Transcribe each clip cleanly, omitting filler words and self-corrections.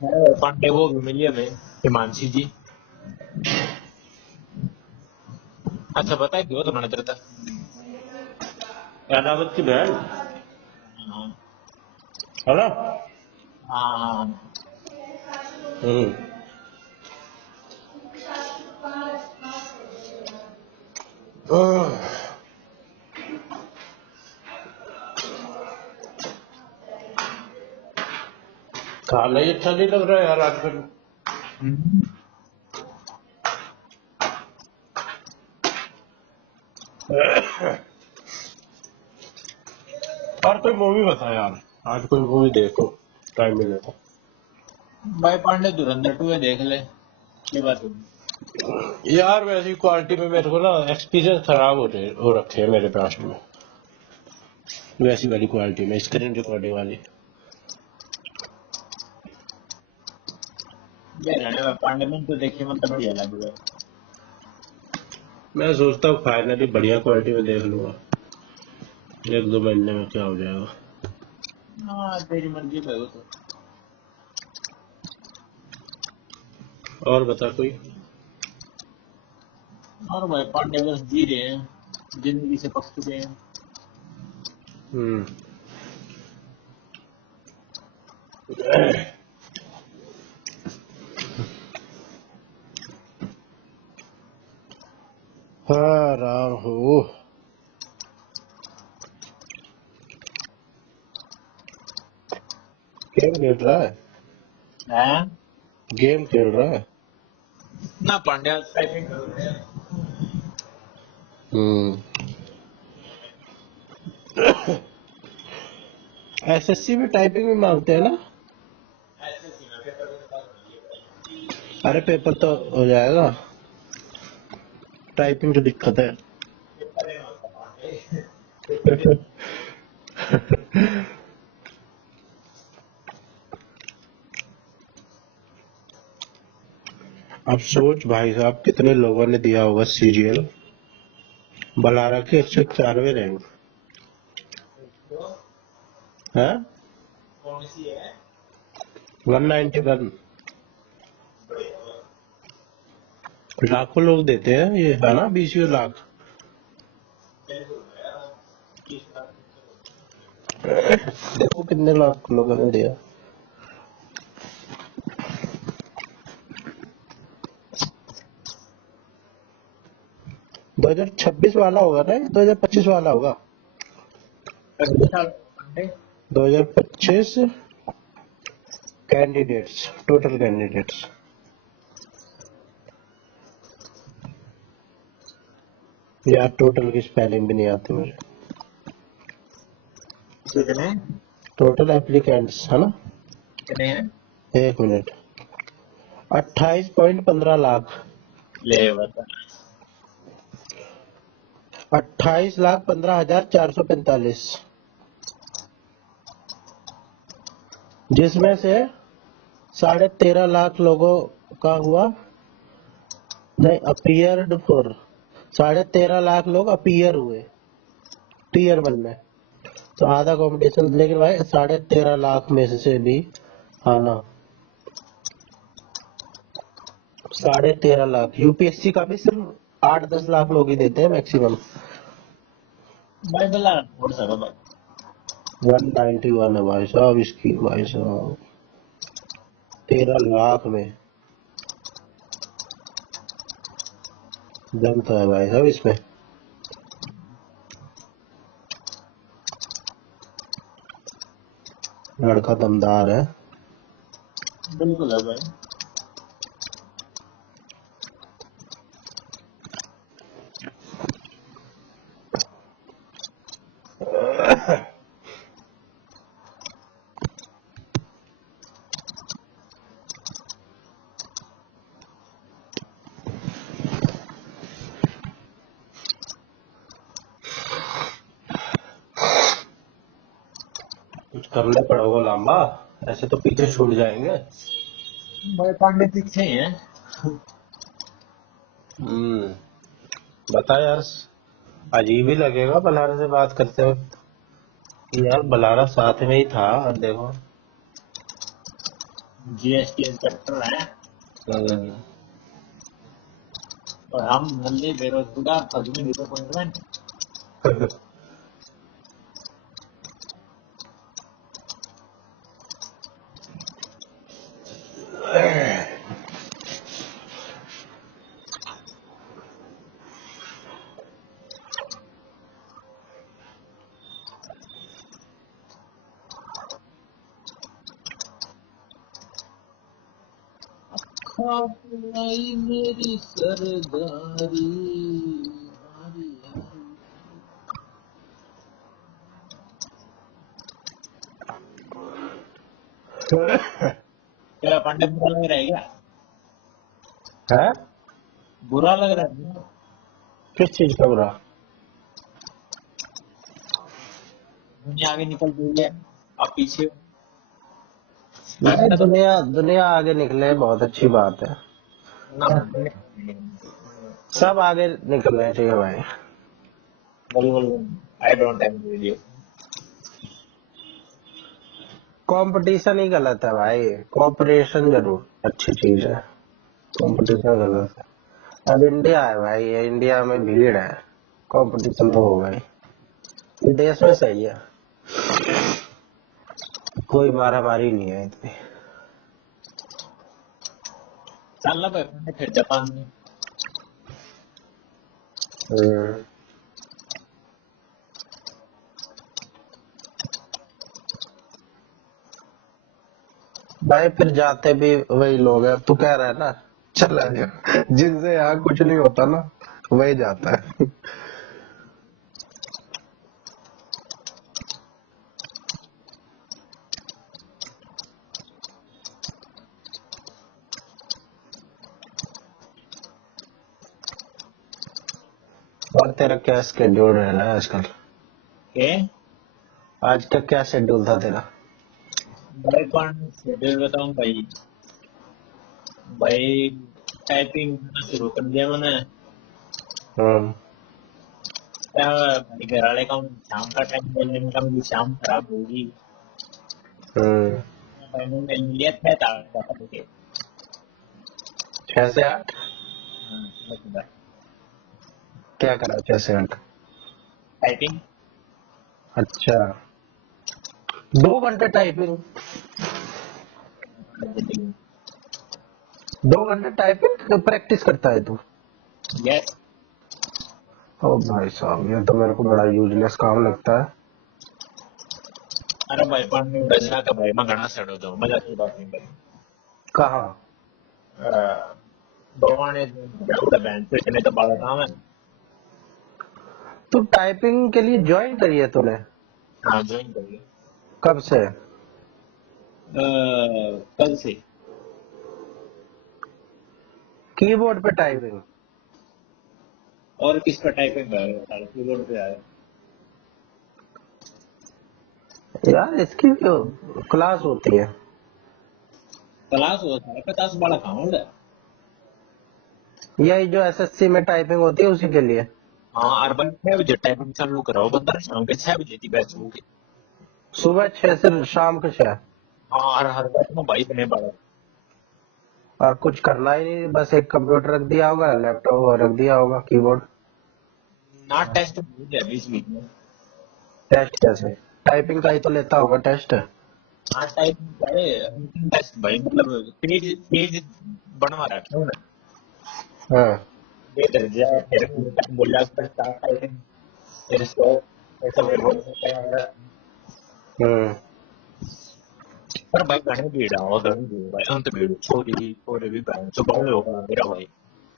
पांडे वो भी मिली हमें, हिमांशी जी। अच्छा बताए क्यों तुम्हारे तेरे तक। अहलावत की बहन हाँ है ना। हाँ हाँ। हम्म। आह, खाना ही अच्छा नहीं लग रहा है यार आजकल। हम्म। और कोई मूवी बता यार, आज कोई मूवी देखो टाइम मिले तो। भाई पांडे धुरंधर 2 है, देख ले। ये बात है। यार वैसी क्वालिटी में मेरे को ना एक्सपीरियंस खराब हो रखे हैं मेरे पास में, वैसी वाली क्वालिटी में स्क्रीन रिकॉर्डिंग वाली। ये रहने में पांडे में तो देखिए मतलब बढ़िया लगे। मैं सोचता हूँ फाइनली बढ़िया क्वालिटी में देख लूंगा, एक दो महीने में क्या हो जाएगा। हाँ तेरी मर्जी पे हो तो। और बता कोई। और भाई पांडे बस जी रहे हैं, जिंदगी से पक चुके हैं। हम्म। हाँ राम हो। गेम खेल रहा है, हैं? गेम खेल रहा है। ना पांड्या टाइपिंग कर रहे हैं। हम्म। एसएससी में टाइपिंग में मांगते हैं ना। ऐसे सीना पेपर के पास होनी है। अरे पेपर तो हो जाएगा, टाइपिंग की दिक्कत है। पेपर नहीं होता पांडे, पेपर नहीं। अब सोच भाई साहब कितने लोगों ने दिया होगा सीरियल, बलारा के 104वें रैंक तो है। कौन सी है? 191। बढ़िया। लाखों लोग देते हैं ये, है ना, 20 लाख। बिल्कुल यार, 30 लाख। देखो कितने लाख लोगों ने दिया। 2026 वाला होगा ना, 2025 वाला होगा। 25 साल पांडे। 2025 candidates, total candidates. यार टोटल की स्पेलिंग भी नहीं आती मुझे। कितने? टोटल एप्लीकेंट्स है ना, कितने हैं? 1 मिनट, 28.15 लाख। ले बता। 28,15,445, जिसमें से 13.5 लाख लोगों का हुआ, नहीं अपीयर्ड फॉर, 13.5 लाख लोग अपीयर हुए टीयर 1 में, तो आधा कंपटीशन। लेकिन भाई 13.5 लाख में से भी, हाँ ना, 13.5 लाख। यूपीएससी का भी सिर्फ 8-10 लाख लोग ही देते हैं मैक्सिमम। भाई बल्ला छोड़ सको भाई। 191 है भाई साहब इसकी, भाई साहब 13 लाख में दम तो है भाई साहब इसमें। लड़का दमदार है। बिल्कुल है भाई। कुछ करने पड़ोगा लांबा, ऐसे तो पीछे छूट जाएंगे। भाई पांडे पीछे ही हैं। हम्म। बता यार, अजीब ही लगेगा बलारा से बात करते वक्त कि यार बलारा साथ में ही था और देखो। जीएसटी इंस्पेक्टर हैं हम्म। और हम नल्ले बेरोजगार फर्जी डिसअपॉइंटमेंट। खाई मेरी सरदारी हारी हारी। तेरा पांडे बुरा लग रहा है क्या? है? बुरा लग रहा है? किस चीज का बुरा? दुनिया आगे निकल रही है, आप पीछे हो। भाई दुनिया दुनिया आगे निकले बहुत अच्छी बात है। ना सब आगे निकलना चाहिए भाई। बिल्कुल। I don't agree with you. Competition ही गलत है भाई, कोऑपरेशन जरूर अच्छी चीज है, कंपटीशन गलत है। अब इंडिया है भाई, ये इंडिया में भीड़ है, कंपटीशन तो होगा ही। विदेश में सही है, कोई मारामारी नहीं है इतनी। चलना भाई फिर जापान में। हम्म। भाई फिर जाते भी वही लोग हैं, तू कह रहा है ना, चला जा, जिनसे यहाँ कुछ नहीं होता ना वही जाता है। और तेरा क्या स्केड्यूल रहना है आजकल? के आज का क्या शेड्यूल था तेरा? भाई कौन शेड्यूल बताऊं भाई? भाई टाइपिंग करना शुरू कर दिया मैंने। हम्म। क्या भाई घर वाले का शाम का टाइम मिलने में कम शाम खराब होगी। हम्म। भाई मैंने लिया था ताकि 6 से 8? क्या करा 6 से 8? टाइपिंग। अच्छा, 2 घंटे टाइपिंग? 2 घंटे टाइपिंग प्रैक्टिस करता है तू? यस। ओ भाई साहब, ये तो मेरे को बड़ा यूजलेस काम लगता है। अरे भाई पण में बजना का भाई मैं घना सड़ो दो मजा की बात नहीं भाई। कहाँ? भगवान ने बैंड पे इतने तो बड़ा काम है। तू टाइपिंग के लिए ज्वाइन करी है तूने? हाँ ज्वाइन करिए। कब से? कल से। कीबोर्ड पे टाइपिंग? और किस पर टाइपिंग कर रहे हो? कीबोर्ड पे आए। यार इसकी जो क्लास होती है। क्लास होता है 50 बड़ा काम होता है। यही जो एसएससी में टाइपिंग होती है उसी के लिए? हाँ और भाई 6 बजे टाइपिंग चालू कराओ बंदा शाम के 6 बजे की बैच होगी। सुबह 6 से शाम के 6? हाँ और हर बैच में भाई बने बड़ा। और कुछ करना ही नहीं, बस एक कंप्यूटर रख दिया होगा, लैपटॉप रख दिया होगा, कीबोर्ड? ना टेस्ट हो गया 20 वीक में। टेस्ट कैसे? टाइपिंग का ही तो लेता होगा टेस्ट। हाँ टाइपिंग का टेस्ट भाई मतलब पेज पेज बनवा रखे हो ना। हाँ। ये कर दिया फिर बोला स्टार्ट टाइपिंग फिर स्टॉप ऐसा फिर बोल सकते हैं। हम्म। पर भाई घने भीड़ आओ घनी भीड़ भाई अंत भीड़ छोरी छोरे भी भाई तो बाउल होगा मेरा भाई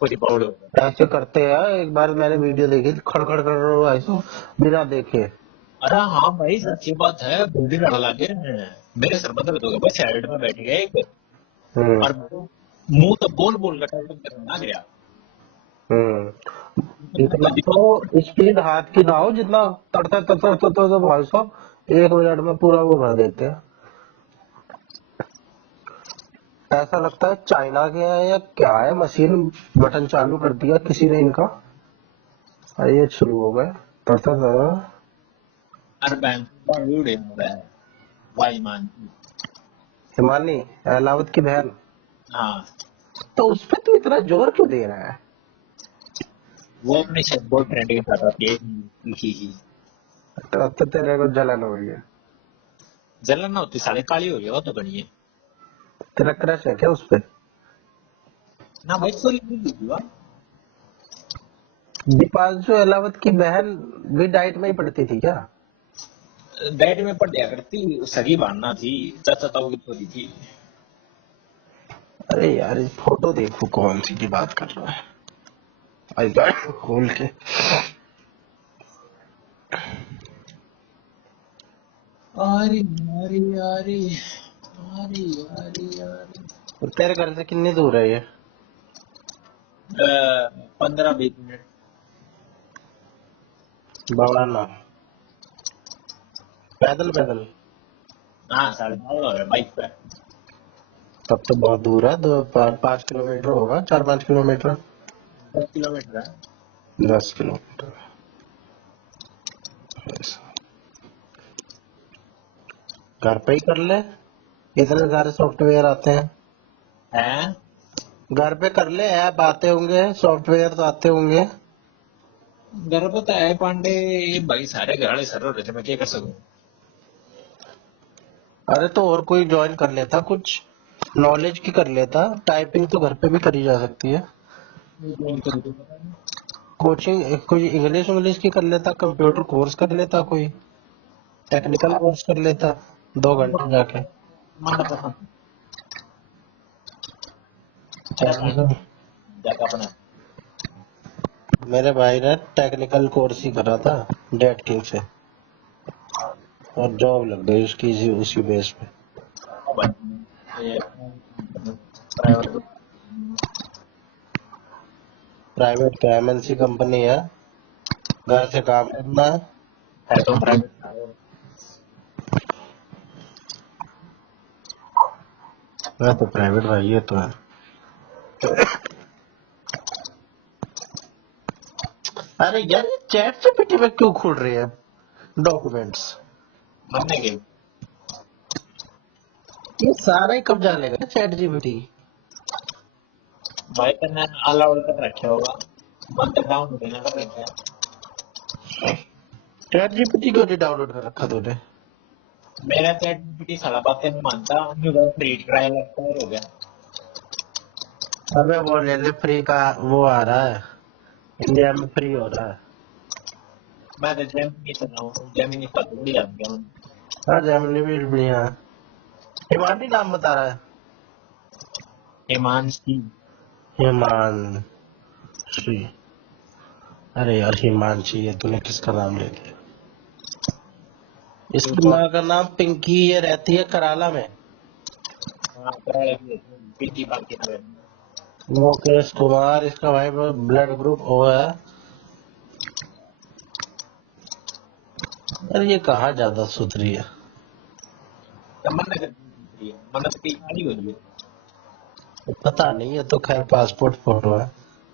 कोई बाउल होगा। ऐसे करते हैं, एक बार मैंने वीडियो देखी थी, खड़खड़ कर रहा हुआ ऐसे बिना देखे। अरे हाँ भाई सच्ची बात है बिल्डिंग लड़ लगे मेरे सर में दर्द हो गया भाई साइड में बैठ गया एक हम्म। और मुंह तो बोल बोल का टाइपिंग करना आ गया। हम्म। इतना तो स्पीड हाथ की ना हो जितना तड़ता तड़ता तड़ता तो भाई साहब 1 मिनट में पूरा वो भर देते हैं। ऐसा लगता है चाइना के है या क्या है, मशीन बटन चालू कर दिया किसी ने इनका, और ये शुरू हो गए तड़ता तड़ता। अरे बैंक का वीडियो है भाई मान हिमानी, अलावत की बहन। हाँ, तो उस पे तू इतना जोर क्यों दे रहा है? वो अपने शायद बॉयफ्रेंड के साथ आती है। ही। तो अब तो तेरे को जलन हो रही है। जलन ना होती, साले काली हो गया वो तो बनी है तेरा क्रश है क्या उस पे? ना भाई, सॉरी नहीं दी हुआ। दीपांशु अलावत की बहन भी डाइट में ही पढ़ती थी क्या? डाइट में पड़ जाया करती, सगी बांधना थी, चाचा ताऊ की छोरी थी। अरे यार, ये फोटो देखो कौन सी की बात कर रहा है। आई गॉड खोल के। अरे अरे अरे अरे अरे अरे। तेरे घर से कितनी दूर है ये? 15-20 मिनट। बवाना। पैदल पैदल? हाँ, 4.5 हो रहा है बाइक पे। तब तो बहुत दूर है, 5 किलोमीटर होगा, 4-5 किलोमीटर। 10 किलोमीटर है। 10 किलोमीटर। घर पे ही कर ले, इतने सारे सॉफ्टवेयर आते हैं। हैं? घर पे कर ले, ऐप आते होंगे, सॉफ्टवेयर तो आते होंगे। घर पर तो है पांडे, ये भाई सारे घर वाले सर हो रहे थे, मैं क्या कर सकूं। अरे तो और कोई ज्वाइन कर लेता, कुछ नॉलेज की कर लेता। टाइपिंग तो घर पे भी करी जा सकती है। कोचिंग कोई इंग्लिश इंग्लिश की कर लेता, कंप्यूटर कोर्स कर लेता, कोई टेक्निकल कोर्स कर लेता 2 घंटे जाके। टेक्निकल। जाकर अपना। मेरे भाई ने टेक्निकल कोर्स ही करा था डेट किंग से, और जॉब लग गई उसकी उसी बेस पे। प्राइवेट प्राइवेट का एमएनसी कंपनी है, घर से काम करना है। है तो प्राइवेट। मैं तो प्राइवेट भाई है तो है। अरे यार, ये चैट जीपीटी में क्यों खुल रही है डॉक्यूमेंट्स? बनने के ये सारा ही कब जानेगा चैट जीपीटी? भाई तेने अलाउड कर रखे होगा, मन तो डाउन देना कर रखे हैं। चैट जीपीटी क्यों नहीं डाउनलोड कर रखा तूने? मेरा चैट जीपीटी साला बातें नहीं मानता, मेरा फ्री ट्रायल एक्सपायर हो गया। अबे वो ले ले, फ्री का वो आ रहा है, इंडिया में फ्री हो रहा है। मैं तो जेमिनी चला हूँ, जेमिनी का तो भी जान गया हूँ। हाँ, जेमिनी भी बढ़िया है। हिमांशी नाम बता रहा है। हिमांशी। हिमांशी। अरे यार हिमांशी, ये तूने किसका नाम ले लिया? इसकी माँ का नाम पिंकी, ये रहती है कराला में। हाँ, कराया भी है, पीटी बाकी ना रहने। मुकेश कुमार, इसका भाई ब्लड ग्रुप ओ है। अरे ये कहाँ ज्यादा सुधरी है? तमन्ना कर मतलब पीछाड़ी हो रही है। पता नहीं, ये तो खैर पासपोर्ट फोटो है,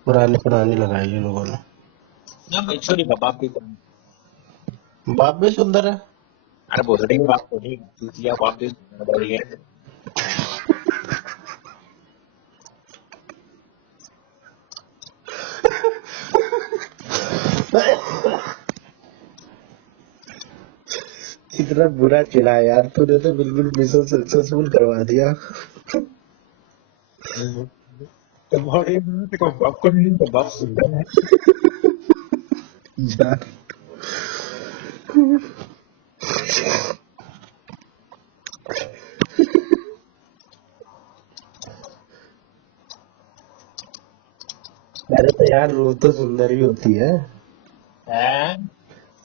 पुरानी पुरानी लगाई है लोगों ने। ना भाई, छोरी का बाप भी कौन? बाप भी सुंदर है। अरे भोसड़ी के बाप को ठीक, दूसरी बाप भी बढ़ गया। इतना बुरा चिल्ला यार तूने, तो बिल्कुल मिशन सक्सेसफुल करवा दिया। तो बॉडी में तो बाप को नहीं, तो बाप सुंदर है। यार अरे तो यार, रूह तो सुंदर ही होती है। हैं?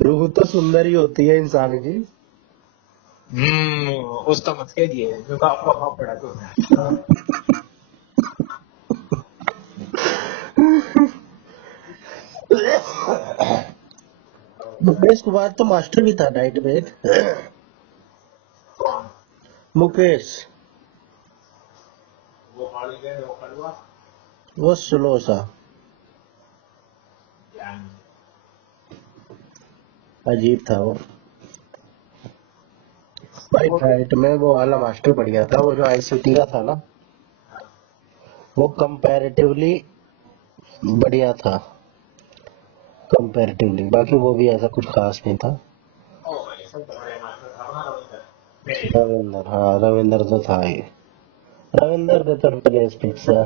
रूह तो सुंदर ही होती है इंसान की। उस तो मत कहिए, क्योंकि आपका बाप बड़ा तो है। मुकेश कुमार तो मास्टर भी था डाइट में। मुकेश, वो पानी गए, वो खड़ुआ। वो स्लो सा ज्ञान। अजीब था वो। राइट में वो वाला मास्टर बढ़िया था, वो जो आईसीटी का था ना, वो कंपैरेटिवली बढ़िया था कंपैरेटिवली, बाकी वो भी ऐसा कुछ खास नहीं था। रविंदर, हाँ रविंदर तो था ही, रविंदर का तो प्लेस फिक्स है।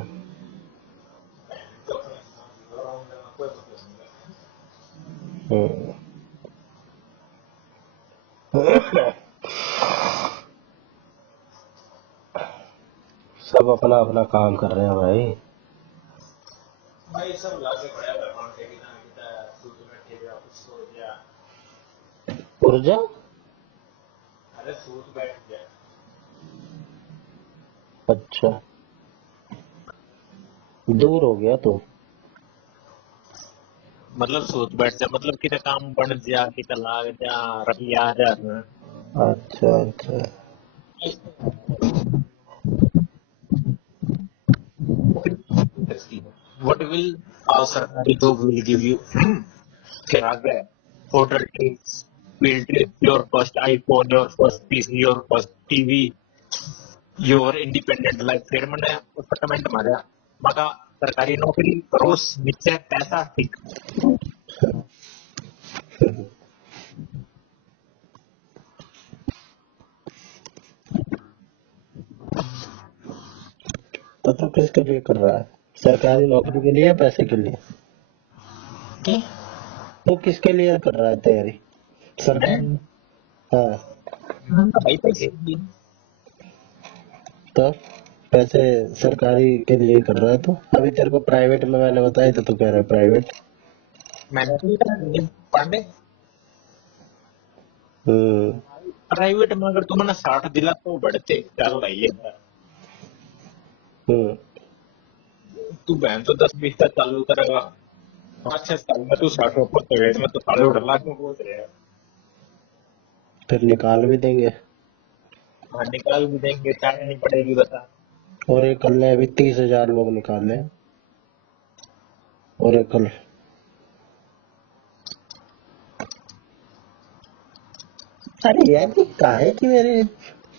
सब अपना अपना काम कर रहे हैं भाई। ऊर्जा अच्छा दूर हो गया तो मतलब सोच बैठ जा, मतलब कितना काम बन जा, कितना लाग जा, रही आ जा। अच्छा अच्छा What will our सरकारी job will give you? क्या आ गया? Hotel trips, field trip, your first iPhone, your first PC, your first TV, your independent life. फिर मैंने उस पर कमेंट मारा, मगा सरकारी नौकरी रोज नीचे पैसा ठीक। तो किसके लिए कर रहा है, सरकारी नौकरी के लिए या पैसे के लिए? क्या? तो किसके लिए कर रहा है तैयारी? सरकार, हाँ भाई पैसे की। तो पैसे सरकारी के लिए कर रहा है, तो अभी तेरे को प्राइवेट में मैंने बताया तो तू कह रहा है प्राइवेट। मैंने तो पांडे हम्म प्राइवेट में अगर तुमने 60 दिला तो बढ़ते चल रही है। हम्म तू बहन तो 10-20 तक चालू करेगा, 5-6 साल में तू 60 ऊपर चढ़ेगा, में तो 1.5 लाख में पहुंच रहे हैं। फिर निकाल भी देंगे, हाँ निकाल भी देंगे, चाहे नहीं पड़ेगी बता। और एक कल ने अभी 30,000 लोग निकाले, और एक कल अरे यार ये काहे कि मेरे,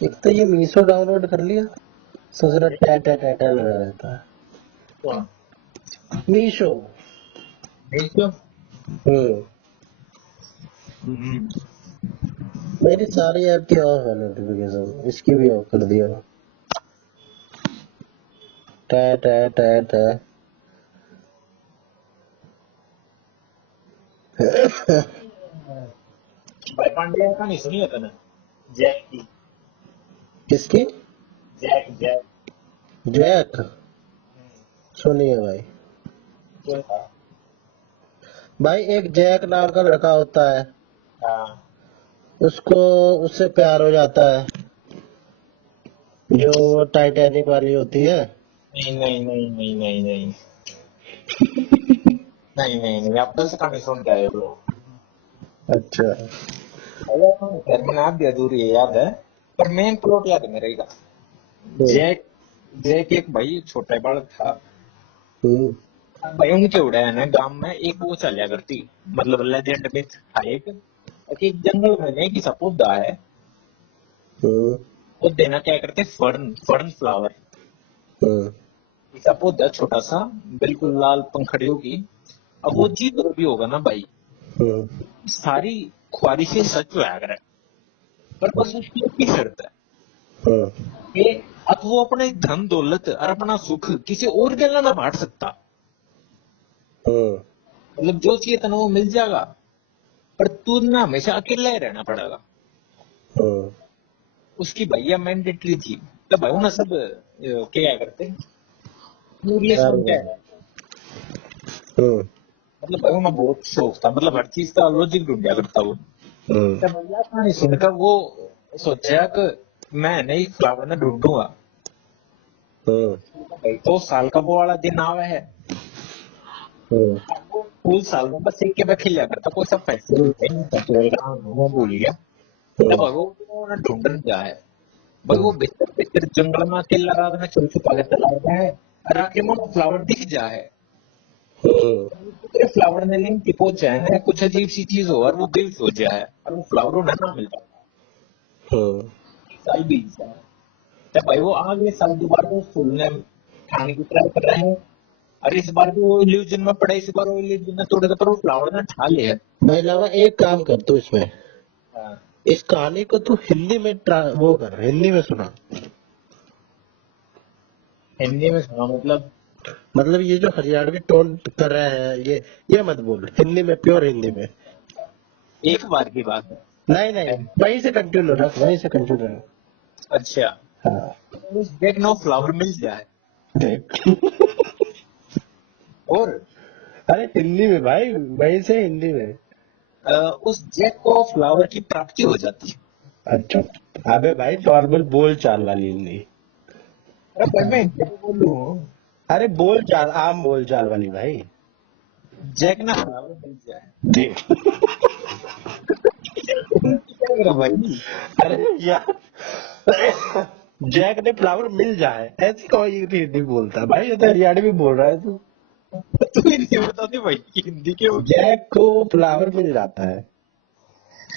एक तो ये मीशो डाउनलोड कर लिया, ससुरा टा लगा रहता है कौन? मीशो। नहीं तो मेरी सारी ऐप की ऑफ है नोटिफिकेशन, इसकी भी ऑफ कर दिया। टा टा टा टा भाई पांड्या का नहीं सुनी होता ना, जैक की। किसकी? जैक जैक जैक सुनिए भाई। जो था। भाई एक जैक नाम का लड़का होता है, हाँ उसको उससे प्यार हो जाता है, जो टाइटैनिक वाली होती है। नहीं नहीं नहीं नहीं नहीं नहीं नहीं नहीं नहीं, आप तो कहानी सुन के आए हो। अच्छा घर में आप भी अधूरी है याद है, पर मेन प्लॉट याद है मेरे का। जैक जैक एक भाई छोटा बालक था। हम्म भाई उनके उड़ान है गांव में एक वो चलिया करती, मतलब लेजेंड में था एक जंगल में नहीं कि पौधा है, हम्म वो देना क्या करते, फर्न फर्न फ्लावर। हम्म ऐसा पौधा छोटा सा, बिल्कुल लाल पंखड़ियों की। अब वो चीज भी होगा ना भाई, सारी ख्वाहिशें सच हुआ करे, पर बस उसकी एक ही शर्त है कि अब वो अपने धन दौलत और अपना सुख किसी और के लिए ना बांट सकता। मतलब जो चाहिए तेना वो मिल जाएगा, पर तू ना हमेशा अकेला ही रहना पड़ेगा। उसकी भैया मैंडेटरी थी, तो भाई ना सब क्या करते रिलेशन क्या है, मतलब भाई ना बहुत शौक था, मतलब हर चीज का लॉजिक ढूंढा करता वो। तब भैया कहानी सुनकर वो सोचा कि मैं नहीं फ्लावर ने ढूंढूंगा। भाई 2 साल का वो वाला दिन आवे है, फुल साल में बस एक के बैठे लिया करता, कोई सब फैसले वो भूल गया। तब वो उन्होंने ढूंढने जाए, भाई वो भीतर भीतर जंगल में अकेला रात में छुप छुपा के चला गया है, और आके में फ्लावर दिख जाए। फ्लावर ने लिंक पहुंचा है ना, कुछ अजीब सी चीज हो और वो दिल हो जाए और वो फ्लावर उन्हें ना मिलता। साल बीत जाए, तो भाई वो अगले साल दोबारा वो फूल ने खाने की ट्राई कर रहे हैं। अरे इस बार भी वो इल्यूजन में पड़ा, इस बार वो इल्यूजन ने तोड़े, पर वो फ्लावर ने ठा लिया। भाई लावा एक काम कर तू इसमें, हाँ, इस कहानी को तू हिंदी में वो कर, हिंदी में सुना। हिंदी में सुना मतलब ये जो हरियाणवी टोन कर रहा है ये मत बोल, हिंदी में, प्योर हिंदी में। एक बार की बात है। नहीं नहीं, वहीं से कंटिन्यू रख, वहीं से कंटिन्यू रख। अच्छा, हाँ उस जैक नो फ्लावर मिल जाए देख। और अरे हिंदी में भाई, वहीं से हिंदी में। उस जैक को फ्लावर की प्राप्ति हो जाती है। अच्छा, अबे भाई नॉर्मल बोल चाल वाली हिंदी। अरे भाई मैं हिंदी में बोलूं, अरे बोल चाल, आम बोल चाल वाली भाई। जैक ना फ्लावर मिल जाए। देख। क्या कर रहा भाई? अरे यार, जैक ने फ्लावर मिल जाए, ऐसी कोई हिंदी बोलता है भाई, ये तो हरियाणवी भी बोल रहा है तू। तू हिंदी बताती भाई, हिंदी के हो गया। जैक को फ्लावर मिल जाता है,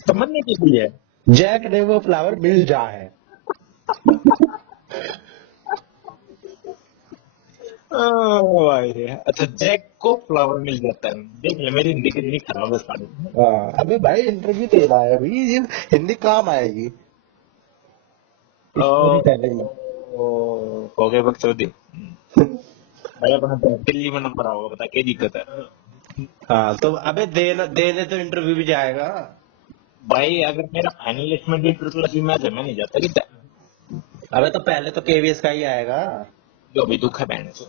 समझने के लिए है। जैक ने वो फ्लावर मिल जाए। भाई अच्छा, जैक को फ्लावर मिल जाता है। देख ले मेरी हिंदी कितनी खराब है साली। हाँ, अबे भाई इंटरव्यू दे रहा है अभी, ये हिंदी काम आएगी। Story telling. हो गए बकचोदी भाई, अपना दिल्ली में नंबर आओगे, बता क्या दिक्कत है। हाँ तो अबे देने देने तो इंटरव्यू भी जाएगा। भाई अगर मेरा फाइनल लिस्ट में D++ भी मैच है, मैं नहीं जाता कितना। अबे तो पहले तो केवीएस का ही आएगा। जो भी दुख है बहन से,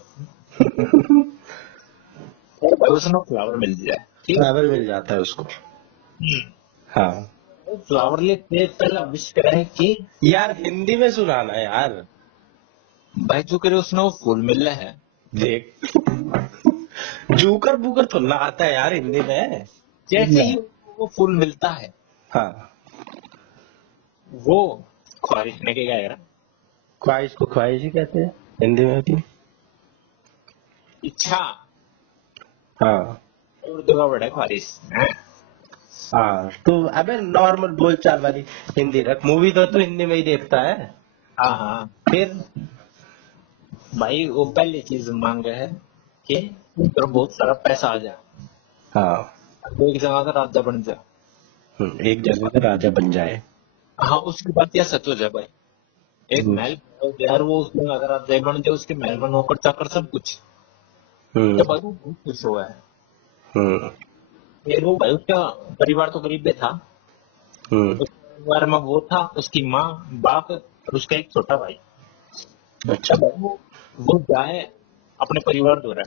भाई उसने फ्लावर मिल जाए, ठीक है। फ्लावर मिल जाता है उसको। हाँ फ्लावर लेते पहला विश करें कि यार हिंदी में सुनाना यार। भाई जो करे उसने वो फूल मिल रहा है। देख, जूकर बुकर तो ना आता है यार हिंदी में। जैसे ही वो फूल मिलता है, हाँ, वो ख्वाहिश में क्या यार, ख्वाहिश को ख्वाहिश ही कहते हैं हिंदी में भी। इच्छा, हाँ उर्दू का वर्ड है ख्वाहिश। हाँ, तो अबे नॉर्मल बोलचाल वाली हिंदी रख। मूवी तो तू हिंदी में ही देखता है। हाँ हाँ, फिर भाई वो पहली चीज मांग रहा है कि तेरा बहुत सारा पैसा आ जाए, हाँ, तो एक जगह का राजा बन जा। एक जगह का राजा बन जाए। हाँ, उसकी बात यह सच हो जाए भाई। एक हम्म, महल यार, वो उस जगह का राजा बन जाए, उसके महल में नौकर चाकर सब कुछ, तो भाई वो बहुत खुश हुआ है। हम्म, फिर वो भाई उसका परिवार तो गरीब भी था, हम्म, उसके परिवार में वो था, उसकी माँ, बाप और उसका एक छोटा भाई। अच्छा, तो भाई वो जाए अपने परिवार द्वारा,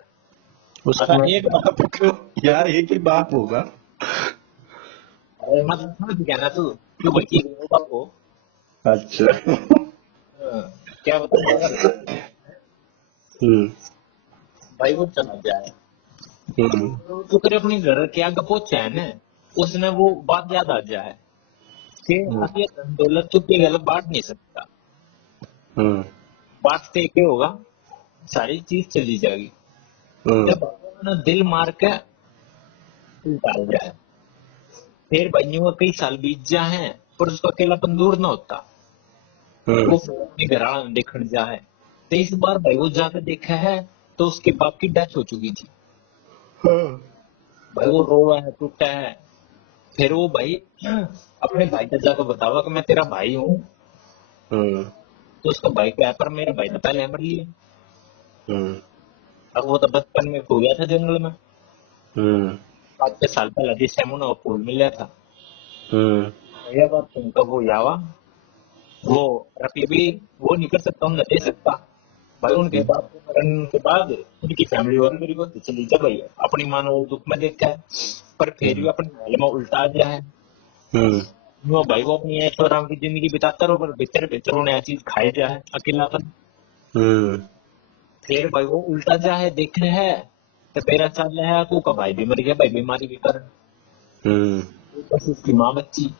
उसका एक बाप क्यों यार, एक ही बाप होगा। मतलब समझ गया ना तू, क्यों बल्कि वो बाप को अच्छा। क्या बताऊं, हम्म, भाई वो चला जाए। हम्म, तो फिर अपने घर के आगे पहुंचे है ना, उसने वो बात याद आ जाए कि अब ये धन दौलत तो कोई गलत बांट नहीं सकता, हम्म, बांटते क्या होगा, सारी चीज चली जाएगी। हम्म, जब अपना दिल मार के डाल जाए, फिर भाइयों का कई साल बीत जाए पर उसका अकेलापन दूर ना होता, वो फिर अपने घर आना देखने जाए, तो इस बार भाई वो जाकर देखा है तो उसके बाप की डेथ हो चुकी थी। भाई वो रोवा है, टूटा है। फिर वो भाई अपने भाई को जाकर बतावा कि मैं तेरा भाई हूँ, हम्म, तो उसका भाई क्या है, पर मेरा भाई तो पहले मर लिया। हम्म, अब वो तो बचपन में खो गया था जंगल में, हम्म, 5-6 साल पहले जिस टाइम उन्हें वो फूल मिला था। हम्म, भैया बात सुनकर वो यावा, वो रफी भी वो नहीं कर सकता, उन्हें दे सकता। भाई उनके बाप के मरण के बाद उनकी फैमिली और मेरी को चली जा भाई, अपनी माँ ने वो दुख में देखा है, पर फिर भी अपने महल में उल्टा आ गया है। हम्म, वो भाई वो अपनी ऐशो आराम की जिंदगी बिताता रहो, पर भीतर भीतर उन्हें चीज खाई जा है, अकेलापन। हम्म, फिर भाई वो उल्टा जा है देख रहे है, तो मेरा चाल है को का भाई भी मर गया, भाई बीमारी के कारण। हम्म, बस उसकी माँ बच्ची,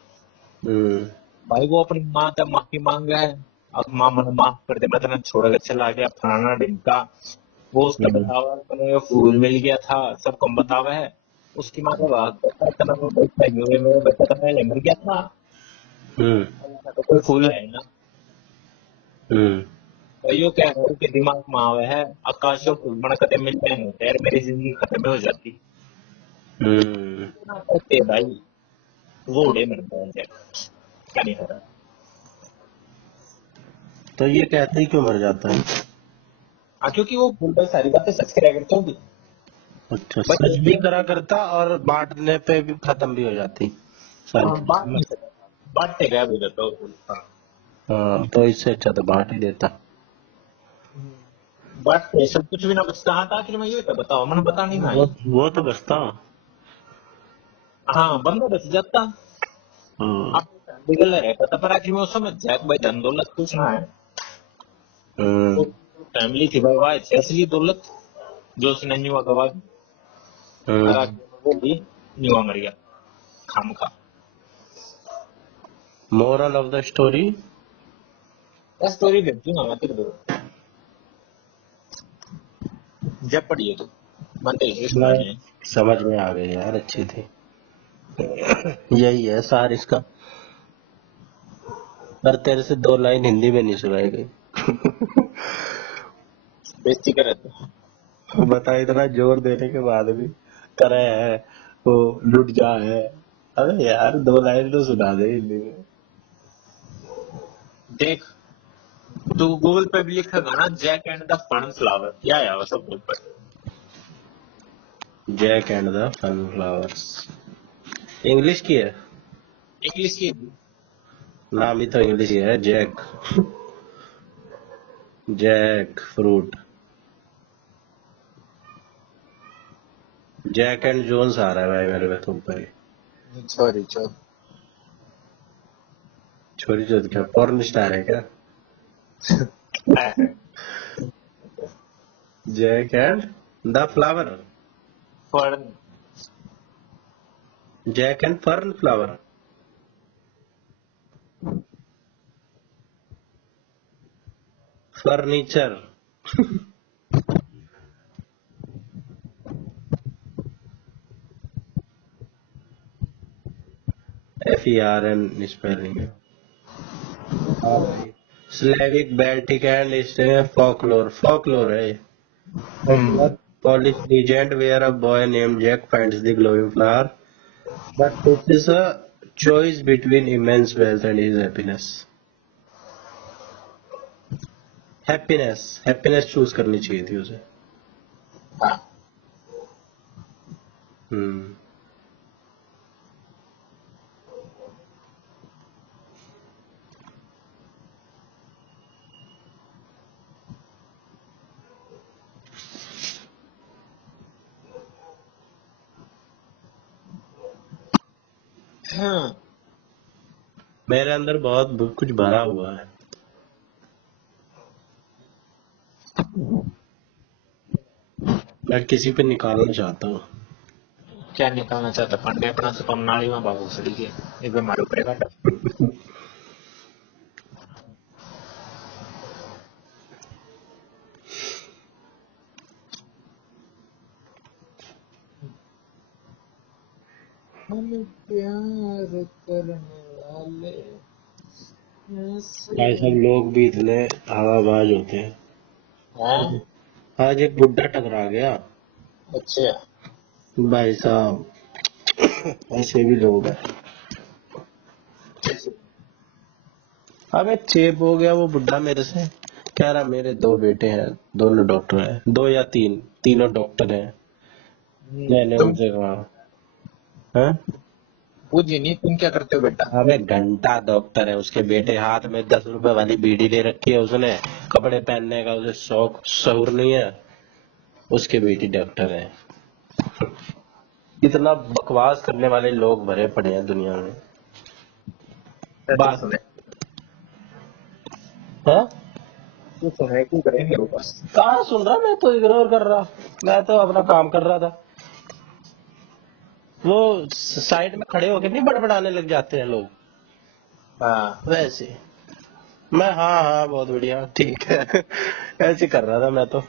हम्म, भाई वो अपनी माँ तक माफी मांग रहा है। अब माँ मन माफ कर दे, मैं तेने छोड़ के चला गया फलाना ढिमका, वो उसका बतावा तुम्हें फूल मिल गया था, सब कम बतावा है। उसकी माँ का बात करता है, तेरा वो बच्चा मेरे बच्चा तो पहले मर गया था, हम्म, तो कोई फूल है ना। और यो क्या है उनके दिमाग में आवे है आकाशों को बड़ा कदम मिलते हैं यार मेरी जिंदगी खत्म हो जाती ओके भाई वो उड़े मरता है क्या नहीं होता तो ये कहते ही क्यों मर जाता है? हाँ क्योंकि वो बोलता है सारी बातें सच करा करता हूँ अच्छा, बस सच भी करा करता और बांटने पे भी खत्म भी हो जाती सारी बात चीजें। नहीं सकता बांटने गया बोल देता हूँ हाँ, तो इससे अच्छा तो बांट ही देता। बांटने सब कुछ भी ना बचता हाँ आखिर में ये तो बताओ मैंने बता नहीं भाई वो तो बचता। हाँ बंदा बच जाता हम्म, आप बिगल रहता था पर आखिर में वो समझ जाए कि भाई धन दौलत कुछ ना है तो फैमिली थी भाई वाह असली दौलत जो उसने न्यूआ गवा दी और आखिर में वो भी न्यूआ मर गया खाम खा moral of the story, story भेज दूंगा मैं तेरे को जब पढ़िए तो मन तो यही सुनानी है समझ में आ गई यार, अच्छी थी। यही है सार इसका। पर तेरे से 2 लाइन हिंदी में नहीं सुनाई गई। बेइज्जती करे तो बता, इतना जोर देने के बाद भी करे है वो लुट जा है। अबे यार 2 लाइन तो सुना दे हिंदी में। देख तू गूगल पे भी लिखेगा ना Jack and the fun flower क्या है वो सब ऊपर Jack and the sunflowers, English की है। इंग्लिश की नाम ही तो इंग्लिश ही है, Jack. Jack fruit, Jack and Jones आ रहा है भाई मेरे में तो ऊपर ही। सॉरी छोरी जो क्या पॉर्न स्टार है क्या? Jack and the flower, fun Jack and fern flower. Furniture, FERN spelling है। हाँ भाई, स्लेविक बेल्टिक एंड इसमें folklore, folklore है। A Polish legend where a boy named Jack finds the glowing flower, but this is a choice between immense wealth and his happiness. Happiness choose करनी चाहिए थी उसे। हम्म, हाँ मेरे अंदर बहुत कुछ भरा हुआ है। मैं किसी पे निकालना चाहता हूँ। क्या निकालना चाहता पांडे अपना से नाली में बाबू सड़ी के एक बार मारो पड़ेगा हम प्यार करने वाले भाई सब लोग भी इतने हवाबाज होते हैं। हैं आज एक बुड्ढा टकरा गया अच्छा भाई साहब। ऐसे भी लोग हैं। अबे चेप हो गया वो बुड्ढा मेरे से, कह रहा मेरे 2 बेटे हैं, दोनों डॉक्टर हैं, 2 या 3, तीनों डॉक्टर हैं। मैंने तुम उनसे कहा हैं? पूछिए नहीं तुम क्या करते हो बेटा अबे घंटा डॉक्टर है, उसके बेटे हाथ में 10 रुपए वाली बीड़ी ले रखी है उसने, कपड़े पहनने का उसे शौक शऊर नहीं है, उसके बेटी डॉक्टर है। इतना बकवास करने वाले लोग भरे पड़े हैं दुनिया में। तुम बात सुने हाँ, तू सुने क्यों करेंगे वो बस कहाँ सुन रहा, मैं तो इग्नोर कर रहा, मैं तो अपना काम कर रहा था। वो साइड में खड़े होके नहीं बड़बड़ाने लग जाते हैं लोग, हाँ वैसे मैं हाँ बहुत बढ़िया ठीक है ऐसे कर रहा था मैं तो,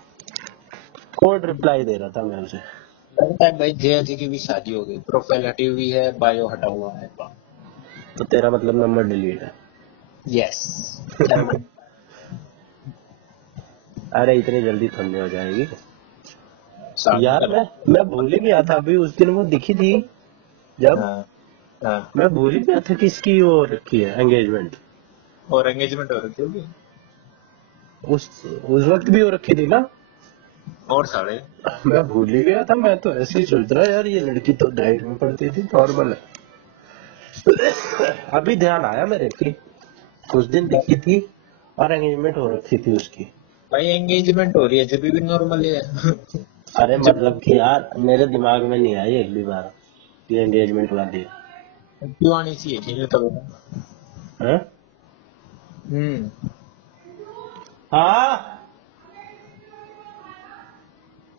कोड रिप्लाई दे रहा था मैं उसे। लगता है भाई जया जी की भी शादी हो गई प्रोफाइल हटी हुई है बायो हटा हुआ है तो तेरा मतलब नंबर डिलीट है? यस अरे इतनी जल्दी थोड़ी नहीं हो जाएगी शादी यार। कर। मैं भूल ही गया था, अभी उस दिन वो दिखी थी जब, हाँ हाँ। मैं भूल ही गया था कि इसकी वो रखी है एंगेजमेंट। और एंगेजमेंट हो रखी होगी। उस वक्त भी हो रखी थी ना। और साले। मैं भूल ही गया था, मैं तो ऐसे ही सोच रहा यार ये लड़की तो डाइट में पड़ती थी, नॉर्मल है। अभी ध्यान आया मेरे की उस दिन दिखी थी और एंगेजमेंट हो रखी थी उसकी। भाई एंगेजमेंट हो रही है जब भी नॉर्मल है। अरे जब मतलब कि यार मेरे दिमाग में नहीं आई एक भी बार ये एंगेजमेंट वाली क्यों आनी चाहिए चीजें तो बता। है। हम्म। हाँ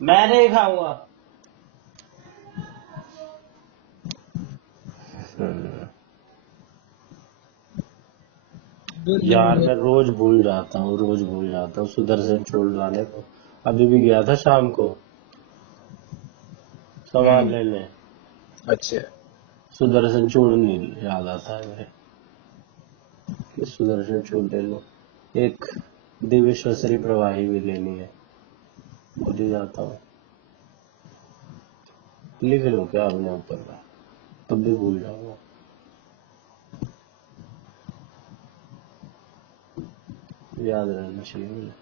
मैं नहीं खाऊंगा। यार मैं रोज भूल जाता हूँ सुदर्शन छोड़ लाने को। अभी भी गया था शाम को सामान हम्म। लेने, अच्छा। सुदर्शन चूर्ण नहीं याद आता है मेरे कि सुदर्शन चूर्ण ले लो। एक दिव्य श्वसरी प्रवाही भी लेनी है, भूल ही जाता हूँ। लिख लो क्या अपने ऊपर का, तब भी भूल जाऊंगा। याद रहना चाहिए मुझे।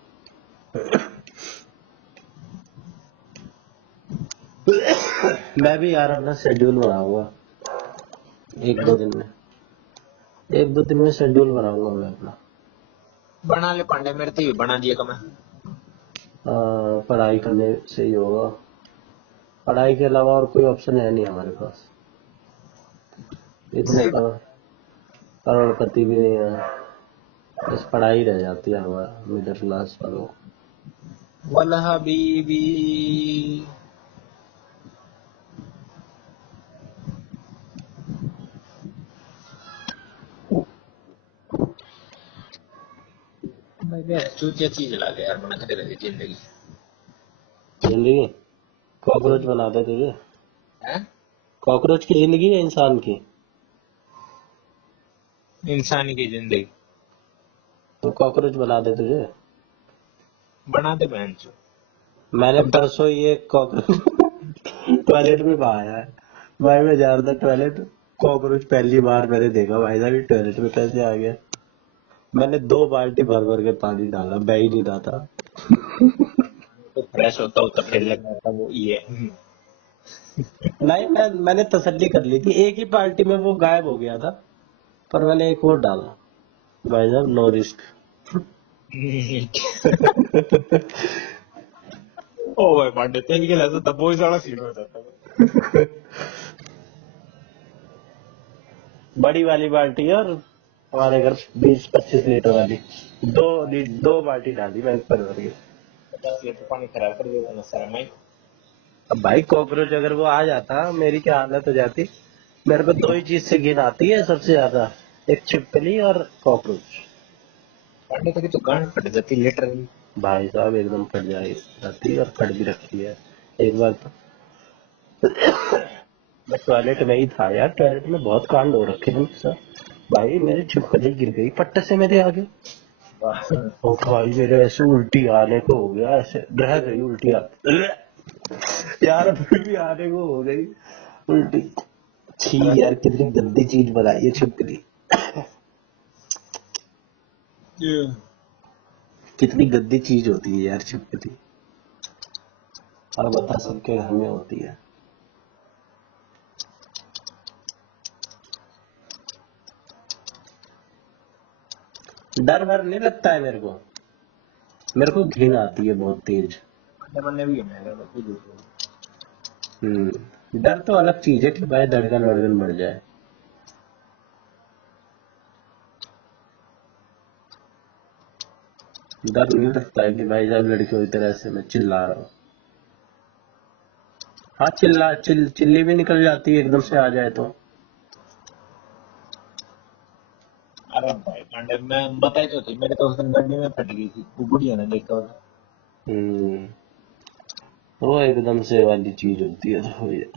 मैं भी यार अपना शेड्यूल बनाऊंगा एक दो दिन में, एक दो दिन में शेड्यूल बनाऊंगा मैं अपना। बना ले पांडे, मेरे तो ये बना दिया कम। पढ़ाई करने से ही होगा, पढ़ाई के अलावा और कोई ऑप्शन है नहीं हमारे पास, इतने करोड़पति भी नहीं है, बस पढ़ाई रह जाती है हमारा मिडिल क्लास वालों को। वाला हबीबी। भाई यार तू क्या चीज ला गया यार, बना के रही जिंदगी जिंदगी कॉकरोच बना दे तुझे, है। कॉकरोच की जिंदगी है इंसान की, इंसान की जिंदगी तो कॉकरोच बना दे तुझे। बना दे बहन चो। मैंने अब परसों ये कॉकरोच टॉयलेट में पाया है, भाई मैं जा रहा था टॉयलेट, कॉकरोच पहली बार मैंने देखा भाई साहब, ये टॉयलेट में कैसे आ गया। मैंने 2 बाल्टी भर भर के पानी डाला, बह ही नहीं रहा था। तो फ्रेश होता होता फिर लगता था वो ये नहीं मैंने तसल्ली कर ली थी, एक ही बाल्टी में वो गायब हो गया था, पर मैंने एक और डाला, भाई साहब नो रिस्क। ओ भाई पांडे तेल के लगा तो बहुत सारा सीन हो जाता है। बड़ी वाली बाल्टी है और हमारे घर 20-25 लीटर वाली, 2 बाल्टी डाली मैंने भर भर के। 50 लीटर पानी खराब कर देगा ना सारा मैं। अब भाई कॉकरोच अगर वो आ जाता मेरी क्या हालत हो जाती। मेरे को 2 ही चीज से घिन आती है सबसे ज्यादा, एक छिपकली और कॉकरोच। पांडे तेरी तो गांड फट जाती लिटरली। भाई साहब एकदम फट जाती और फट भी रखी है एक बार तो। मैं टॉयलेट में ही था यार, टॉयलेट में बहुत कांड हो रखे हैं सर। भाई मेरी छिपकली गिर गई पट्टे से मेरे आगे, और भाई मेरे ऐसे उल्टी आने को हो गया, ऐसे रह गई उल्टी यार अभी भी आने को हो गई उल्टी। छी यार कितनी गंदी चीज बनाई है छिपकली, कितनी गंदी चीज होती है यार छिपकली, और बता सबके घर में होती है। डर वर नहीं लगता है मेरे को घिन आती है बहुत तेज। पांडे बनने भी है कुछ। डर तो अलग चीज है कि भाई धड़कन वड़कन बढ़ जाए, डर नहीं लगता है कि भाई जब लड़की हुई तरह से मैं चिल्ला रहा हूँ। हाँ चिल्ली भी निकल जाती है एकदम से आ जाए तो। अरे भाई पांडे मैं बताई तो थी, मेरे तो उस दिन गड्ढे में फट गई थी, वो बुढ़िया ने देखा होगा। हम्म वो एकदम से वाली चीज होती है तो ये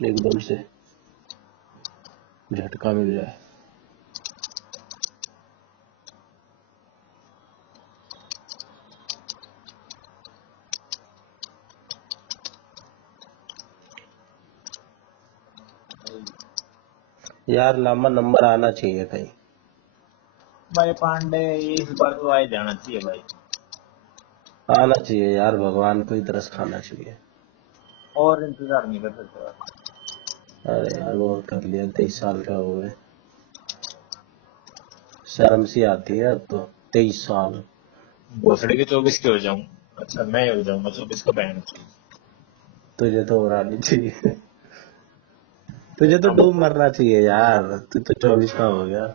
एकदम से झटका मिल जाए। यार लामा नंबर आना चाहिए कहीं। भाई पांडे इस बार तो आए जाना चाहिए भाई। आना चाहिए यार, भगवान को ही तरस खाना चाहिए। और इंतजार नहीं कर सकते भाई। अरे यार बहुत कर लिया, 23 साल का हो गए, शर्म सी आती है अब तो। 23 साल। भोसड़ी के 24 के हो जाऊं। अच्छा मैं हो जाऊंगा 24 का बैंड। तुझे तो और आनी चाहिए। तुझे तो डूब मरना चाहिए यार, तू तो 24 का हो गया।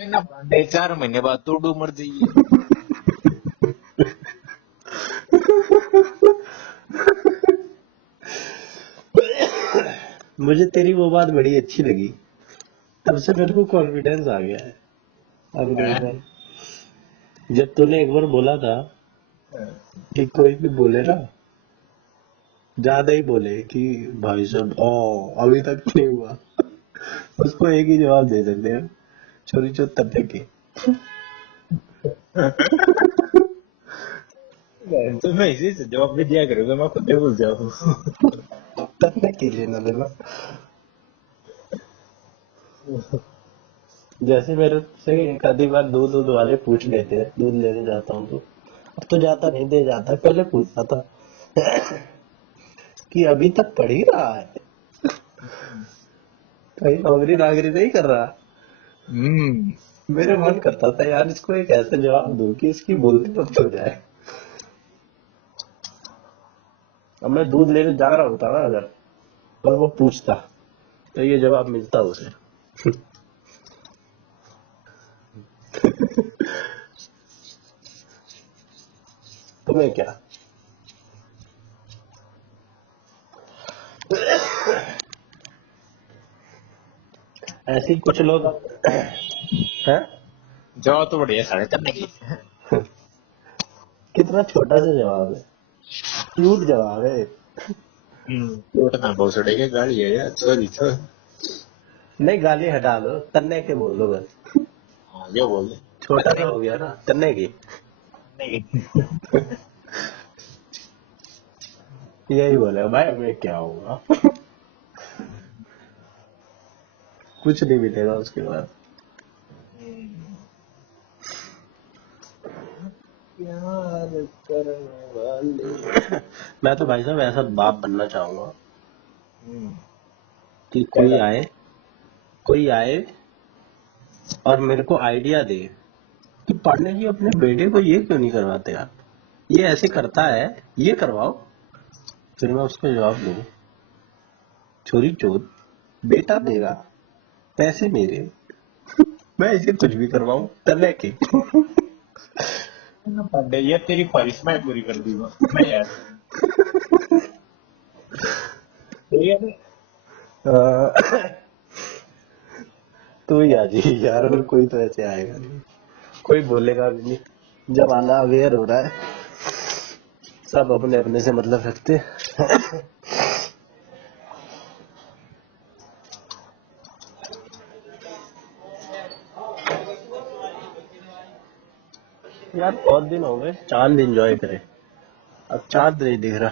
ना पांडे 4 महीने बाद तो डू मर जाइए। मुझे तेरी वो बात बड़ी अच्छी लगी, तब से मेरे को कॉन्फिडेंस आ गया है अपने ऊपर। जब तूने एक बार बोला था कि कोई भी बोले ना, ज्यादा ही बोले कि भाई साहब ओ अभी तक नहीं हुआ, उसको एक ही जवाब दे सकते हैं, छोरी चो तब तक की। तो मैं इसी से जवाब भी दिया करूंगा, मैं खुद ही भूल जाऊँ। तब तक की लेना देना। जैसे मेरे से एक आधी बार दूध दूध वाले पूछ लेते हैं, दूध लेने जाता हूँ तो, अब तो जाता नहीं, दे जाता, पहले पूछता था कि अभी तक पढ़ ही रहा है, कहीं नौकरी नागरी नहीं कर रहा। मेरे मन करता था यार इसको एक ऐसा जवाब दूं कि इसकी बोलती वक्त हो जाए। अब मैं दूध लेने जा रहा होता ना अगर, और वो पूछता, तो ये जवाब मिलता उसे। तुम्हें क्या? ऐसे ही कुछ लोग हैं। जवाब तो बढ़िया साढ़े करने की। कितना छोटा सा जवाब है, क्यूट जवाब है। उठना भोसड़ी के गाड़ी है यार, सॉरी तो। नहीं गाली हटा दो, तन्ने के बोल दो बस। हाँ ये बोल दे। छोटा सा हो गया ना तन्ने की। नहीं। यही बोले भाई मैं क्या होगा। कुछ नहीं मिलेगा उसके बाद। प्यार करने वाले। मैं तो भाई साहब ऐसा बाप बनना चाहूंगा हम्म, कि कोई आए और मेरे को आइडिया दे कि पांडे जी अपने बेटे को ये क्यों नहीं करवाते यार, ये ऐसे करता है, ये करवाओ। फिर मैं उसका जवाब दूं, छोरी चोद, बेटा देगा, पैसे मेरे, मैं इसे कुछ भी करवाऊं तन्ने की। ना पांडे ये तेरी ख्वाहिश मैं पूरी कर दूंगा मैं यार। सही है ना? तू ही आ जी यार, और कोई तो ऐसे आएगा नहीं, कोई बोलेगा भी नहीं। जमाना अवेयर हो रहा है, सब अपने अपने से मतलब रखते। यार बहुत दिन हो गए चांद एंजॉय करे, अब चांद नहीं दिख रहा,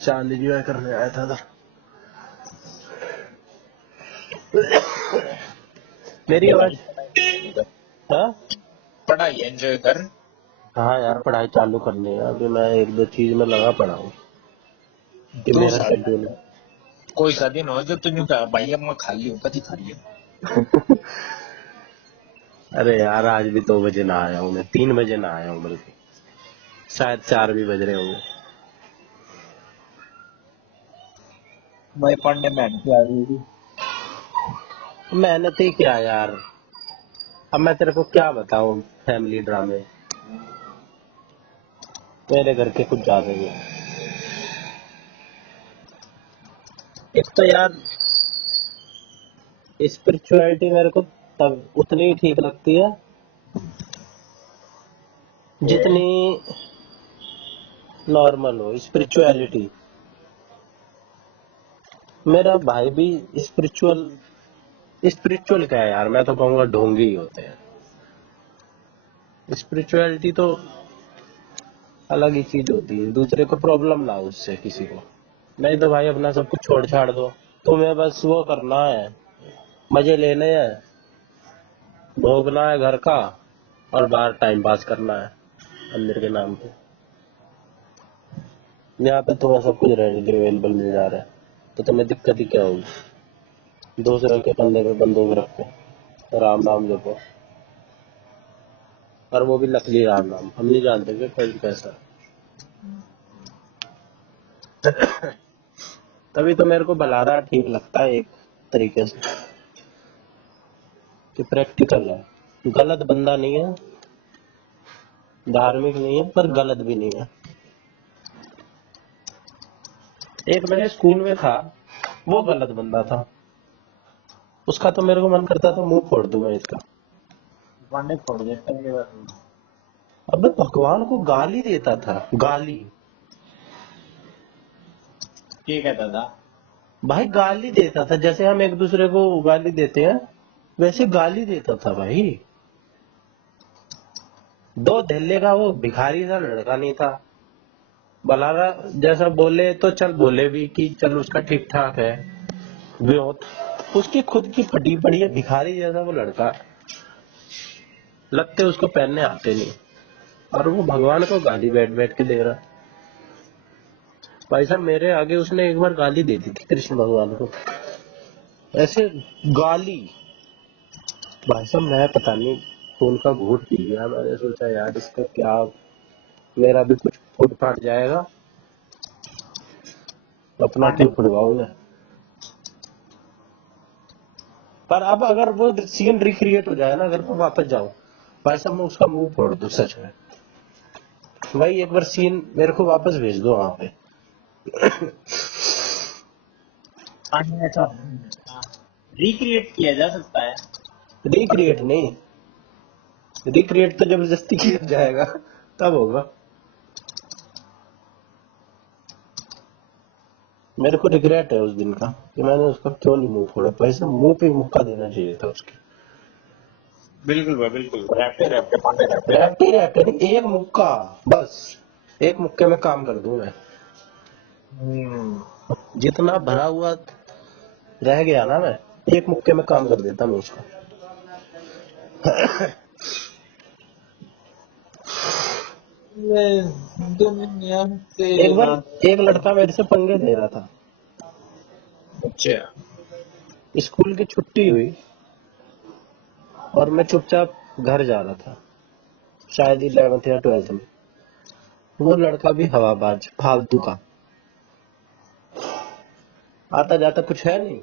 चांद एंजॉय करने आया था। मेरी आवाज। हाँ। पढ़ाई एंजॉय कर। हाँ यार पढ़ाई चालू करनी है, अभी मैं एक दो चीज में लगा पड़ा हूँ कि तू मेरा साढ़े शेड्यूल। कोई सा दिन हो जब तुझे कहा भाई अब मैं खा ली हूँ कभी खा रही है। अरे यार आज भी 2 बजे ना आया हूँ मैं, 3 बजे ना आया हूँ बल्कि, शायद 4 भी बज रहे होंगे। भाई पढ़ने मेहनत आ रही थी। मेहनत ही क्या यार, अब मैं तेरे को क्या बताऊं, फैमिली ड्रामे मेरे घर के कुछ ज्यादा ही है। एक तो यार स्पिरिचुअलिटी मेरे को तब उतनी ही ठीक लगती है जितनी नॉर्मल हो स्पिरिचुअलिटी। मेरा भाई भी स्पिरिचुअल, स्पिरिचुअल क्या है यार, मैं तो कहूंगा ढोंगी ही होते हैं। स्पिरिचुअलिटी तो अलग ही चीज होती है, दूसरे को प्रॉब्लम ना हो उससे किसी को। नहीं तो भाई अपना सब कुछ छोड़ छाड़ दो, तुम्हें बस वो करना है, मजे लेने हैं, भोगना है घर का और बाहर टाइम पास करना है मंदिर के नाम पे। यहाँ पे तुम्हें सब कुछ रेडी अवेलेबल मिल जा रहा है, तो तुम्हें दिक्कत ही क्या होगी? दूसरे के कंधे पे बंदूक रख के राम नाम जपो, और वो भी नकली राम नाम, हम नहीं जानते कि कौन कैसा। तभी तो मेरे को बलारा ठीक लगता है एक तरीके से, कि प्रैक्टिकल है, गलत बंदा नहीं है, धार्मिक नहीं है, पर गलत भी नहीं है। एक मेरे स्कूल में था, वो गलत बंदा था, उसका तो मेरे को मन करता था मुंह फोड़ दूं मैं इसका। पानी फोड़ देता है। अबे भगवान को गाली देता था, गाली। ठीक है दादा। भाई गाली देता था, जैसे हम एक दूसरे को गाली देते हैं वैसे गाली देता था भाई। दो धल्ले का वो भिखारी सा लड़का नहीं था, बलारा जैसा बोले तो चल, बोले भी कि चल उसका ठीक ठाक है, उसकी खुद की फटी पड़ी है, भिखारी जैसा वो लड़का, लगते उसको पहनने आते नहीं, और वो भगवान को गाली बैठ बैठ के दे रहा। भाई साहब मेरे आगे उसने एक बार गाली दे दी थी कृष्ण भगवान को, ऐसे गाली। भाई साहब मैं पता नहीं खून का घूंट पी गया, मैंने सोचा यार इसका क्या, मेरा भी कुछ फूट फाट जाएगा, अपना ठीक फुटवाऊंगा। पर अब अगर वो सीन रिक्रिएट हो जाए ना, अगर मैं वापस जाऊं, भाई साहब मैं उसका मुंह फोड़ दूं सच में। भाई एक बार सीन मेरे को वापस भेज दो वहां पे। ऐसा रिक्रिएट किया जा सकता है। रिक्रिएट नहीं, रिक्रिएट तो जबरदस्ती किया जाएगा तब होगा। मेरे को रिग्रेट है उस दिन का कि मैंने उसका क्यों नहीं मुंह फोड़ा, पैसे मुंह पे मुक्का देना चाहिए था उसके। बिल्कुल भाई बिल्कुल, रैपटे रैपटे पांडे रैपटे। रैप्टी रैप्टी नहीं, एक मुक्का बस, एक मुक्के में काम कर दूं मैं। जितना भरा हुआ रह गया ना, मैं एक मुक्के में काम कर देता मैं उसका। दुनिया से एक बार एक लड़का मेरे से पंगे ले रहा था, अच्छा। स्कूल की छुट्टी हुई और मैं चुपचाप घर जा रहा था, शायद 11th या 12th में। वो लड़का भी हवाबाज फालतू का, आता जाता कुछ है नहीं,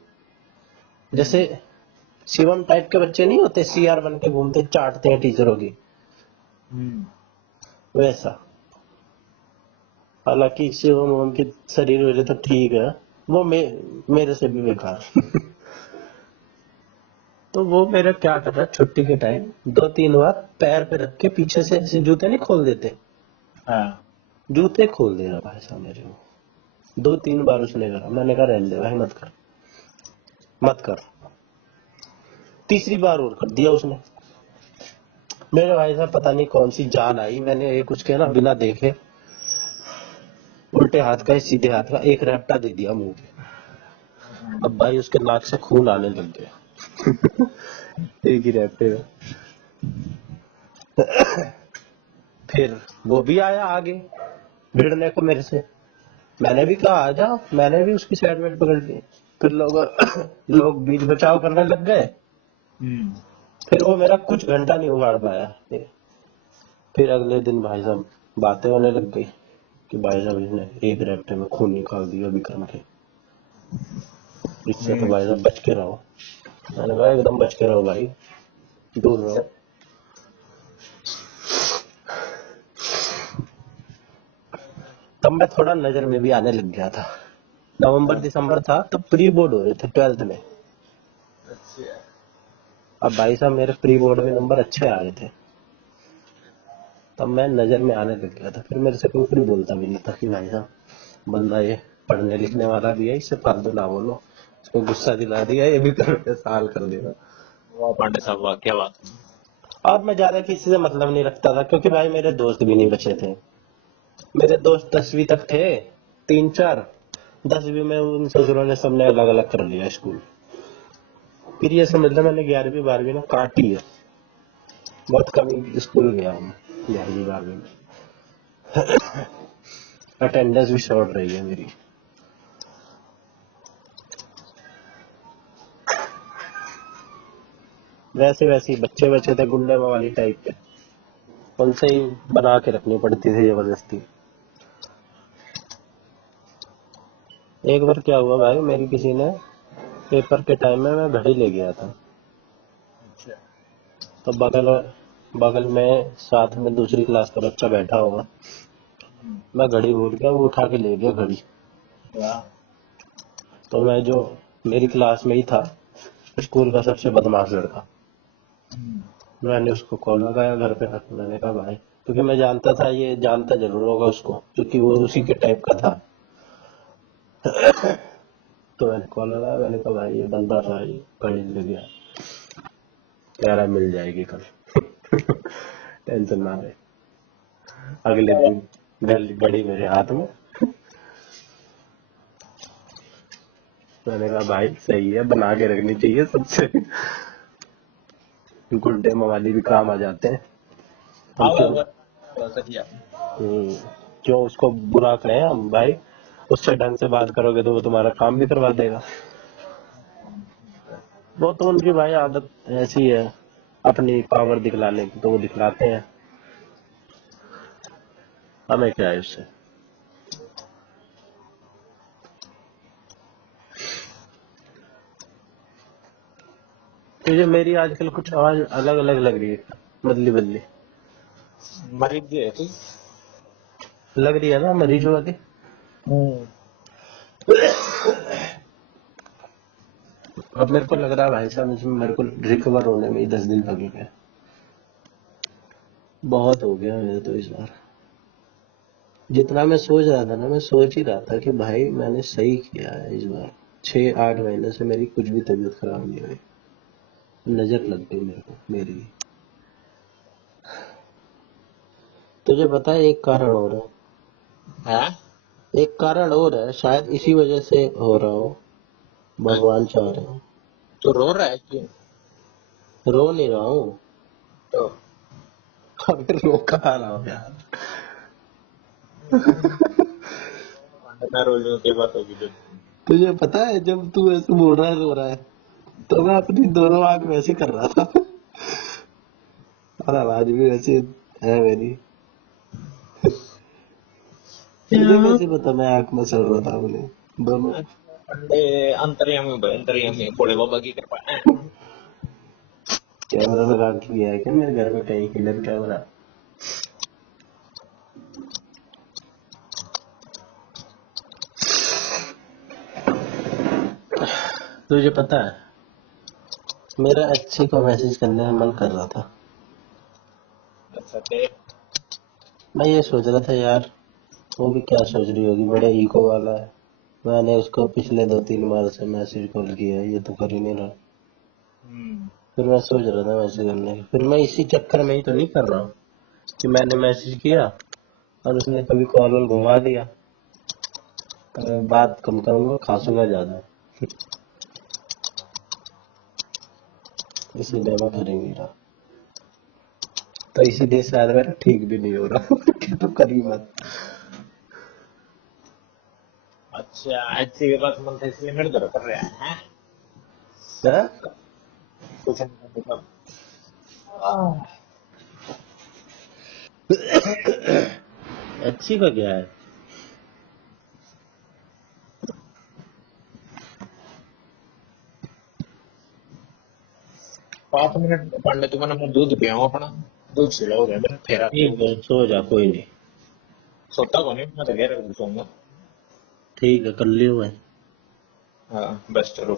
जैसे शिवम टाइप के बच्चे नहीं होते, सीआर बन के घूमते चाटते हैं टीचरों की, वैसा। हालांकि शिवम ओम की शरीर वजह तो ठीक है, वो मेरे से भी बेकार। तो वो मेरा क्या कर रहा, छुट्टी के टाइम 2-3 बार पैर पे रख के पीछे से ऐसे जूते नहीं खोल देते, हाँ। जूते खोल दे रहा भाई साहब मेरे को। 2-3 बार उसने करा, मैंने कहा रहने दे भाई, मत कर मत कर। तीसरी बार और कर दिया उसने। मेरे भाई साहब पता नहीं कौन सी जान आई, मैंने एक उसके ना बिना देखे उल्टे हाथ का सीधे हाथ का एक रैप्टा दे दिया मुंह पे। अब भाई उसके नाक से खून आने लग गया। एक ही रैप्टे में। फिर वो भी आया आगे भिड़ने को मेरे से, मैंने भी कहा आ जा, मैंने भी उसकी साइड में पकड़ ली। फिर लोग बीच बचाव करने लग गए। फिर वो मेरा कुछ घंटा नहीं उगाड़ पाया। फिर अगले दिन भाई साहब बातें होने लग गई कि भाई साहब इसने एक रैप्टे में खून निकाल दिया विक्रम के, इससे तो भाई साहब बच के रहो। मैंने कहा एकदम बच के रहो भाई, दूर रहो। तब मैं थोड़ा नजर में भी आने लग गया था। नवंबर दिसंबर था, तब प्री बोर्ड हो रहे थे 12th में। अब भाई साहब मेरे प्री बोर्ड में नंबर अच्छे आ रहे थे, तब मैं नजर में आने लग गया था। फिर मेरे से कोई कुछ बोलता भी नहीं था कि भाई साहब बंदा ये पढ़ने लिखने वाला भी है, इससे फालतू ना बोलो, इसको गुस्सा दिला दिया, ये भी कर साल कर देगा। वाह पांडे साहब वाह, क्या बात। और मैं ज्यादा किसी से मतलब नहीं रखता था, क्योंकि भाई मेरे दोस्त भी नहीं बचे थे। मेरे दोस्त 10वीं तक थे, 3-4। 10वीं में उन ससुरों ने सबने अलग अलग कर लिया स्कूल। फिर ये समझ लो मैंने 11वीं 12वीं ना काटी है, बहुत कम ही स्कूल गया हूँ 11वीं 12वीं में। अटेंडेंस भी शॉर्ट रही है मेरी। वैसे वैसे ही बच्चे बच्चे थे गुंडे वाली टाइप के, उनसे ही बना के रखनी पड़ती थी जबरदस्ती। एक बार क्या हुआ भाई, मेरी किसी ने पेपर के टाइम में मैं घड़ी ले गया था, अच्छा। तो बगल में साथ में दूसरी क्लास का बच्चा बैठा होगा, मैं घड़ी भूल गया, वो उठा के ले गया घड़ी। वाह। तो मैं जो मेरी क्लास में ही था स्कूल का सबसे बदमाश लड़का, मैंने उसको कॉल लगाया घर पे आके, मैंने कहा भाई, क्योंकि मैं जानता था ये जानता जरूर होगा उसको क्योंकि वो उसी के टाइप का था। तो मैंने कॉल लगाया, मैंने कहा भाई ये बंदा था, ये घड़ी ले गया, कह रहा मिल जाएगी कल। टेंशन ना ले। अगले दिन घड़ी मेरे हाथ में, मैंने कहा भाई सही है, बना के रखनी चाहिए सबसे, गुड्डे मवाली भी काम आ जाते हैं। हम क्यों सही है। क्यों उसको बुरा कहें हम भाई, उससे ढंग से बात करोगे तो वो तुम्हारा काम भी करवा देगा। वो तो उनकी भाई आदत ऐसी है अपनी पावर दिखलाने की, तो वो दिखलाते हैं, हमें क्या है उससे। तुझे मेरी आजकल कुछ आवाज अलग अलग लग रही है, बदली बदली मरीज है तू। लग रही है ना, मरीजों वाली। अब मेरे को लग रहा है भाई साहब इसमें मेरे को रिकवर होने में ही 10 दिन लगेंगे, बहुत हो गया मेरे तो इस बार। जितना मैं सोच रहा था ना, मैं सोच ही रहा था कि भाई मैंने सही किया है इस बार, 6-8 महीने से मेरी कुछ भी तबीयत खराब नहीं हुई, नजर लग गई मेरे को मेरी। तुझे पता है एक कारण और है, एक कारण और है, शायद इसी वजह से हो रहा हो, भगवान चाह रहे हो। तो रो रहा है क्यों? रो नहीं रहा हूँ। तो अबे रो कहाँ रहा हूँ यार। मैं रोज के बात होगी जब। तुझे पता है जब तू ऐसे बोल रहा है रो रहा है, तो मैं अपनी दोनों आंख वैसे कर रहा था, और आवाज भी वैसे है मेरी। तुझे कैसे पता मैं आंख में चल रहा था अपने दोनों। अंतर्यामी भोले बाबा की कृपा है। कैमरा लगा के गया है क्या मेरे घर में कहीं, किलर कैमरा। तुझे पता है मेरा अच्छी को मैसेज करने में मन कर रहा था। अच्छा ते मैं ये सोच रहा था यार वो भी क्या सोच रही होगी, बड़े इको वाला है। मैंने उसको पिछले 2-3 बार से मैसेज कॉल किया है, ये तो कर ही नहीं रहा। फिर मैं सोच रहा था मैसेज करने की, फिर मैं इसी चक्कर में ही तो नहीं कर रहा हूँ कि मैंने मैसेज किया और उसने कभी कॉल वॉल घुमा दिया, बात कम करूंगा, खांसूंगा ज्यादा, इसीलिए मैं कर ही नहीं रहा। तो इसीलिए शायद मेरा ठीक भी नहीं हो रहा कि तू कर ही मत। अच्छा अच्छी के पास मन था इसलिए मेरे तरफ कर रहा है। हाँ? कुछ नहीं मतलब अच्छी का क्या है। 5 मिनट पढ़ने तो मैंने मैं दूध पिया हूँ अपना। दूध सिला हो गया मेरा फेरा। ठीक है सो जा, कोई नहीं। सोता को नहीं मैं तो कह रहा हूँ सोऊंगा। ठीक है कर लियो मैं। हाँ बस चलो।